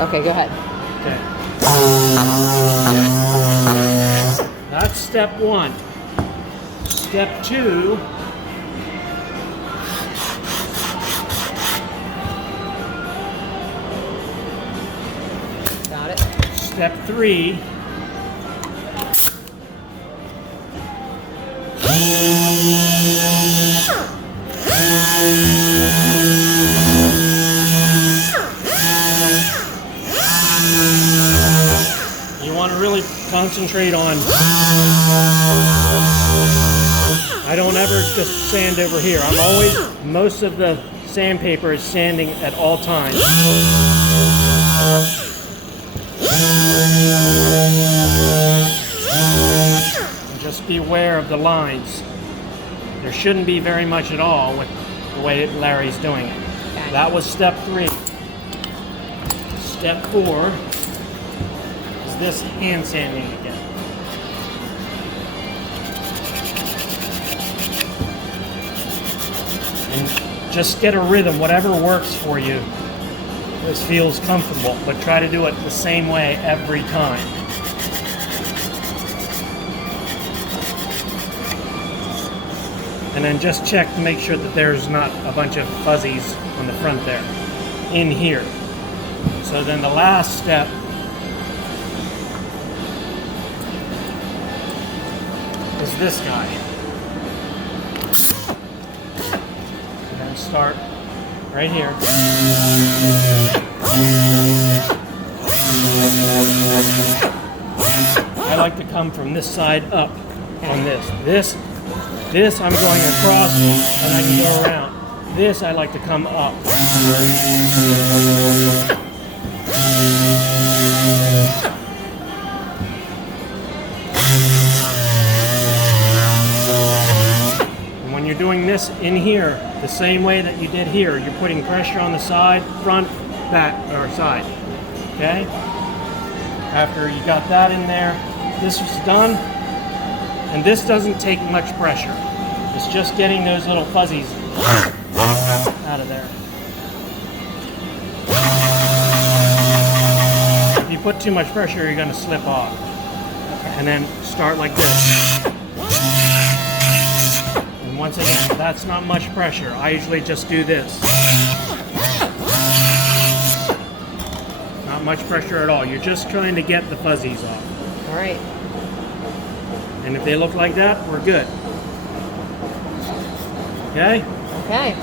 Okay, go ahead. Okay. That's step one. Step two. Got it. Step three. You want to really concentrate on. I don't ever just sand over here. I'm always, most of the sandpaper is sanding at all times. And just be aware of the lines. There shouldn't be very much at all with the way Larry's doing it. Okay. That was step three. Step four is this hand sanding again. And just get a rhythm, whatever works for you. This feels comfortable, but try to do it the same way every time. And then just check to make sure that there's not a bunch of fuzzies on the front there, in here. So then the last step is this guy. So then start right here. I like to come from this side up on this. This I'm going across and I can go around. This I like to come up. And when you're doing this in here, the same way that you did here, you're putting pressure on the side, front, back, or side. Okay? After you got that in there, this is done. And this doesn't take much pressure. It's just getting those little fuzzies out of there. If you put too much pressure, you're going to slip off. And then start like this. And once again, that's not much pressure. I usually just do this. Not much pressure at all. You're just trying to get the fuzzies off. All right. And if they look like that, we're good. Okay? Okay.